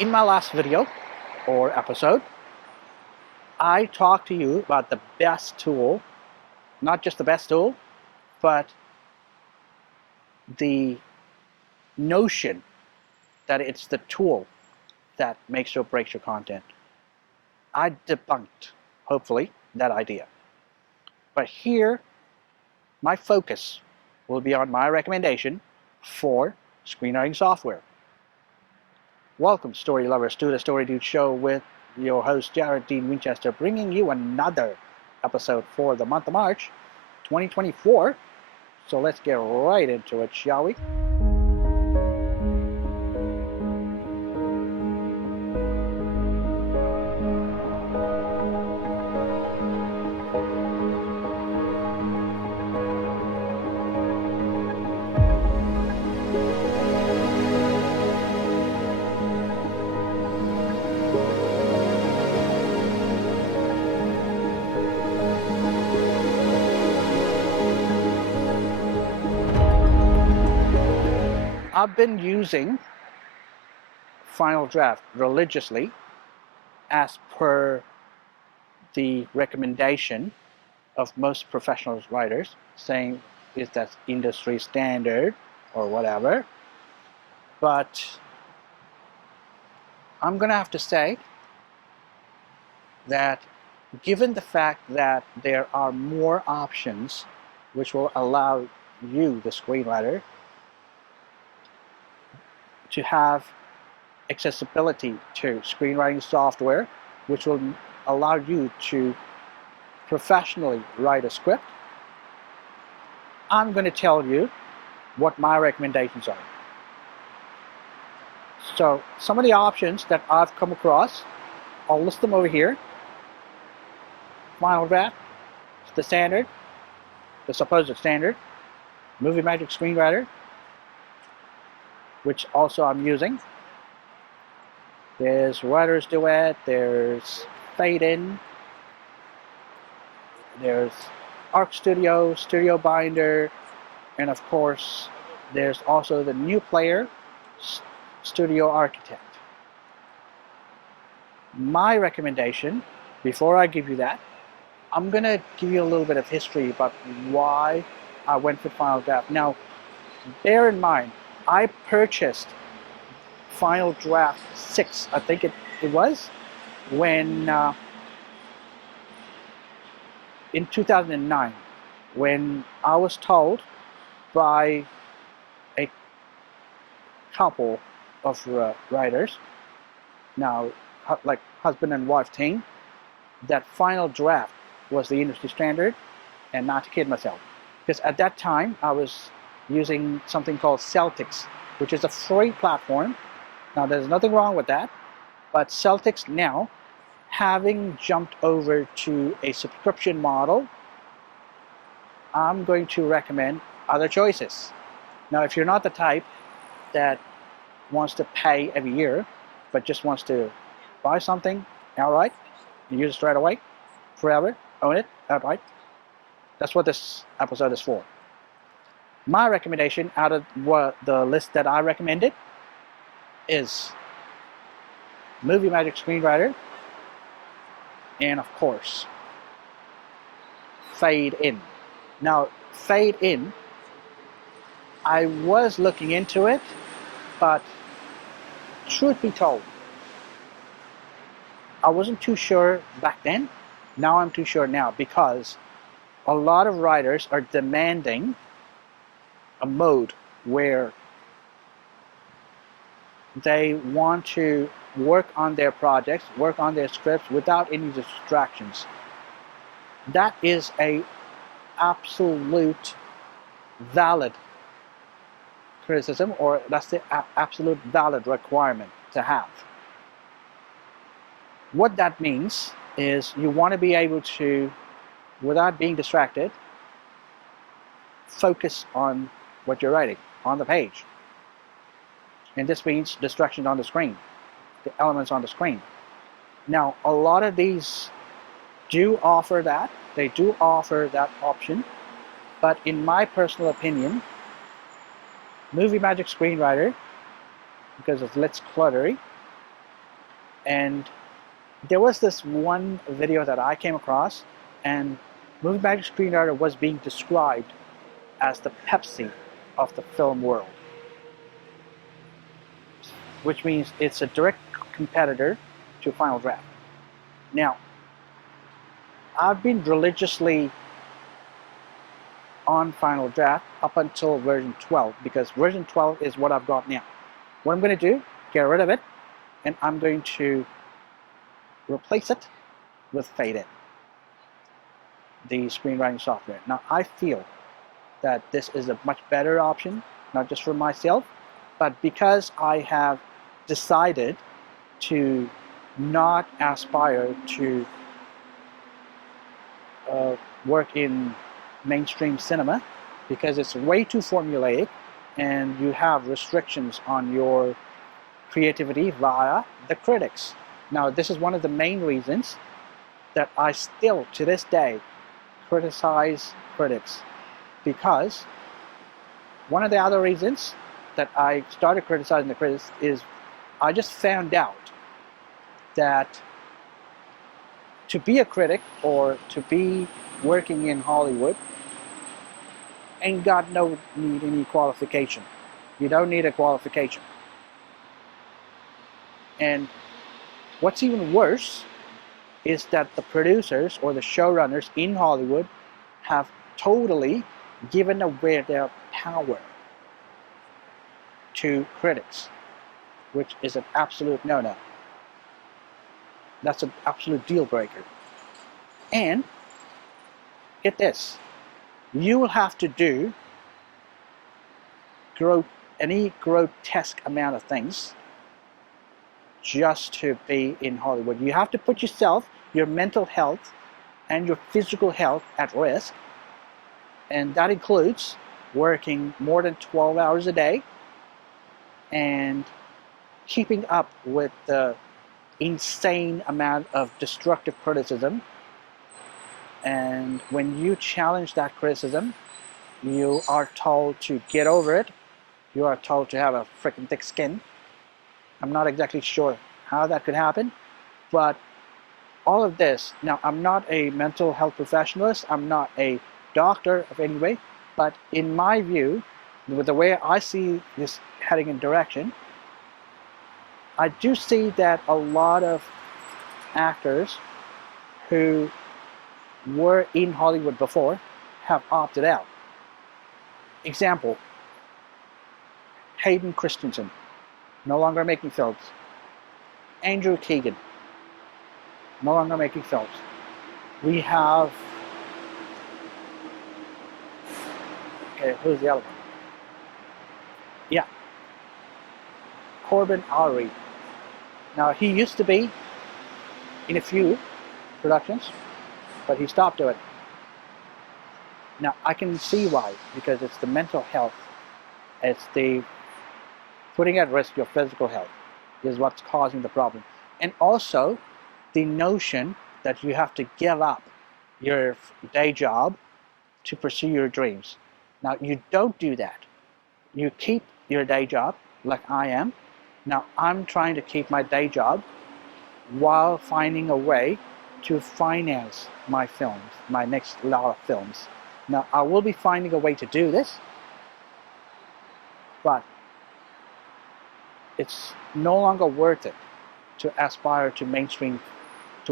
In my last video or episode, I talked to you about the best tool, not just the best tool, but the notion that it's the tool that makes or breaks your content. I debunked, hopefully, that idea. But here, my focus will be on my recommendation for screenwriting software. Welcome, story lovers, to the Story Dude Show with your host, Jared Dean Winchester, bringing you another episode for the month of March 2024. So let's get right into it, shall we? I've been using Final Draft religiously as per the recommendation of most professional writers, saying is that industry standard or whatever. But I'm gonna have to say that given the fact that there are more options which will allow you, the screenwriter, to have accessibility to screenwriting software, which will allow you to professionally write a script, I'm going to tell you what my recommendations are. So some of the options that I've come across, I'll list them over here. Final Draft, the standard, the supposed standard, Movie Magic Screenwriter, which also I'm using. There's Writer's Duet, there's Fade In, there's Arc Studio, Studio Binder, and of course there's also the new player, Studio Architect. My recommendation, before I give you that, I'm going to give you a little bit of history about why I went for Final Draft. Now, bear in mind, I purchased Final Draft 6, I think it was, when in 2009, when I was told by a couple of writers, now like husband and wife team, that Final Draft was the industry standard, and not to kid myself, because at that time I was using something called Celtics, which is a free platform. Now there's nothing wrong with that, but Celtics now, having jumped over to a subscription model, I'm going to recommend other choices. Now if you're not the type that wants to pay every year, but just wants to buy something outright, and use it straight away, forever, own it outright, that's what this episode is for. My recommendation out of the list that I recommended is Movie Magic Screenwriter, and of course Fade In. Now Fade In, I was looking into it, but truth be told, I wasn't too sure back then. Now I'm too sure now, because a lot of writers are demanding a mode where they want to work on their projects, work on their scripts without any distractions. That is a absolute valid criticism, or that's the absolute valid requirement to have. What that means is you want to be able to, without being distracted, focus on what you're writing on the page. And this means distractions on the screen, the elements on the screen. Now, a lot of these do offer that. They do offer that option. But in my personal opinion, Movie Magic Screenwriter, because it's less cluttery, And there was this one video that I came across, and movie magic screenwriter was being described as the Pepsi of the film world, which means it's a direct competitor to Final Draft. Now, I've been religiously on Final Draft up until version 12, because version 12 is what I've got now. What I'm going to do, get rid of it, and I'm going to replace it with Fade-In, the screenwriting software. Now, I feel that this is a much better option, not just for myself, but because I have decided to not aspire to work in mainstream cinema, because it's way too formulaic and you have restrictions on your creativity via the critics. Now, this is one of the main reasons that I still, to this day, criticize critics, because one of the other reasons that I started criticizing the critics is I just found out that to be a critic or to be working in Hollywood ain't got no need any qualification. You don't need a qualification. And what's even worse is that the producers or the showrunners in Hollywood have totally given away their power to critics, which is an absolute no-no. That's an absolute deal breaker. And get this, you will have to do any grotesque amount of things just to be in Hollywood. You have to put yourself, your mental health, and your physical health at risk, and that includes working more than 12 hours a day and keeping up with the insane amount of destructive criticism. And when you challenge that criticism, you are told to get over it. You are told to have a freaking thick skin. I'm not exactly sure how that could happen, but all of this, now I'm not a mental health professionalist, I'm not a doctor of any way, but in my view, with the way I see this heading in direction, I do see that a lot of actors who were in Hollywood before have opted out. Example, Hayden Christensen, no longer making films. Andrew Keegan, no longer making films. We have, okay, who's the other one? Yeah, Corbin Alry. Now, he used to be in a few productions, but he stopped doing it. Now, I can see why, because it's the mental health, it's the putting at risk your physical health is what's causing the problem. And also the notion that you have to give up your day job to pursue your dreams. Now, you don't do that. You keep your day job like I am. Now, I'm trying to keep my day job while finding a way to finance my films, my next lot of films. Now, I will be finding a way to do this, but it's no longer worth it to aspire to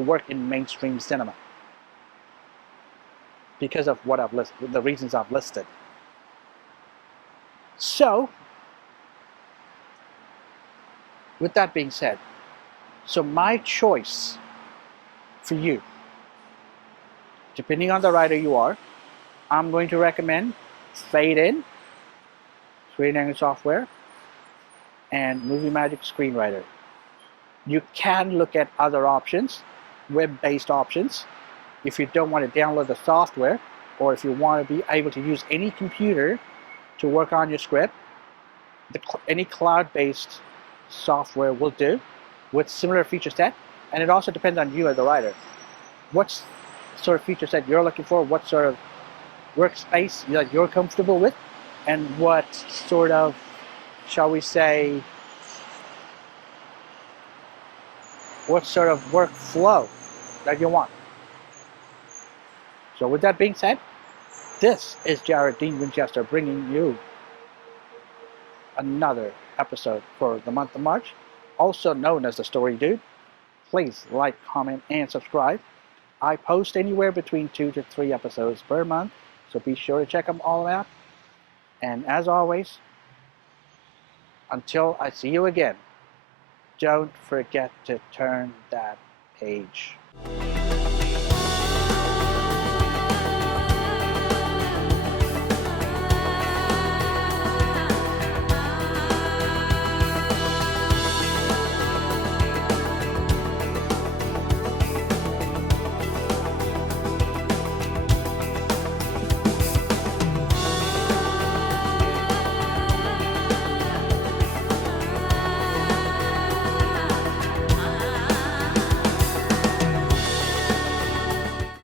work in mainstream cinema because of what I've listed, the reasons I've listed. So, with that being said, so my choice for you, depending on the writer you are, I'm going to recommend Fade-In, screenwriting software, and Movie Magic Screenwriter. You can look at other options, web-based options, if you don't want to download the software, or if you want to be able to use any computer to work on your script. Any cloud-based software will do with similar feature set, and it also depends on you as a writer. What sort of feature set you're looking for, what sort of workspace that you're comfortable with, and what sort of, shall we say, what sort of workflow that you want. So with that being said, this is Jared Dean Winchester bringing you another episode for the month of March, also known as the Story Dude. Please like, comment, and subscribe. I post anywhere between 2 to 3 episodes per month, so be sure to check them all out. And as always, until I see you again, don't forget to turn that page.